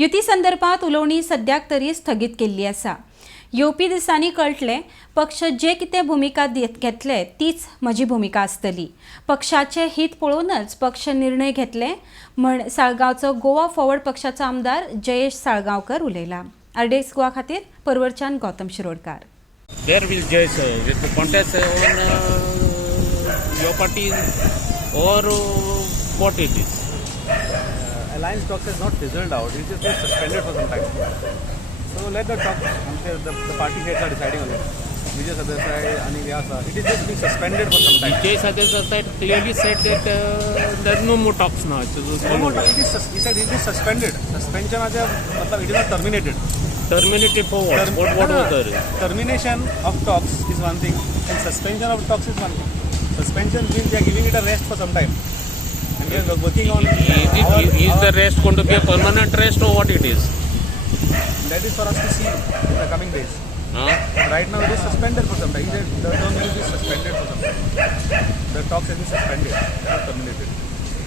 युती संदर्भात उलोवणी सद्याक तरी स्थगीत केल्ली आसा। येवपी दिसांनी कळटले पक्ष जे कितें भुमिका घेतले तीच म्हजी भुमिका आसतली। पक्षाचे हित पळोवनच पक्ष निर्णय घेतले म्हण साळगांवचो गोवा फॉरवर्ड पक्षाचो आमदार जयेश साळगांवकर उलयला। आरडीएक्स गोवा खातीर परवरच्यान Gautam Shirodkar. There will judge with the contest on your party or what it is. Alliance talks has not fizzled out. It is just suspended for some time. So let the talk. The party heads are deciding on it. Vijay Sadesai, Ani Vyasa. It is just being suspended for some time. Vijay Sadesai clearly said that there are no more talks now. No more. He said it is suspended. Suspension is मतलब it is not terminated. Terminated for what? What was there? Termination of talks is one thing, and suspension of talks is one thing. Suspension means they are giving it a rest for some time, and we are working on. Is the rest going to be a permanent rest or what it is? That is for us to see in the coming days. Huh? Right now it is suspended for some time. The term is suspended for some time. The talks have been suspended, not terminated.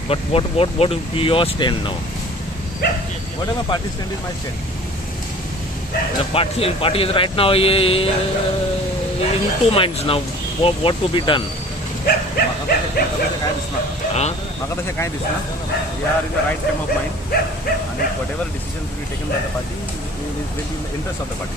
But what would be your stand now? Whatever party stand is my stand. The party is right now in two minds now. What to be done? Huh? We are in the right frame of mind, and whatever decision will be taken by the party will be in the interest of the party.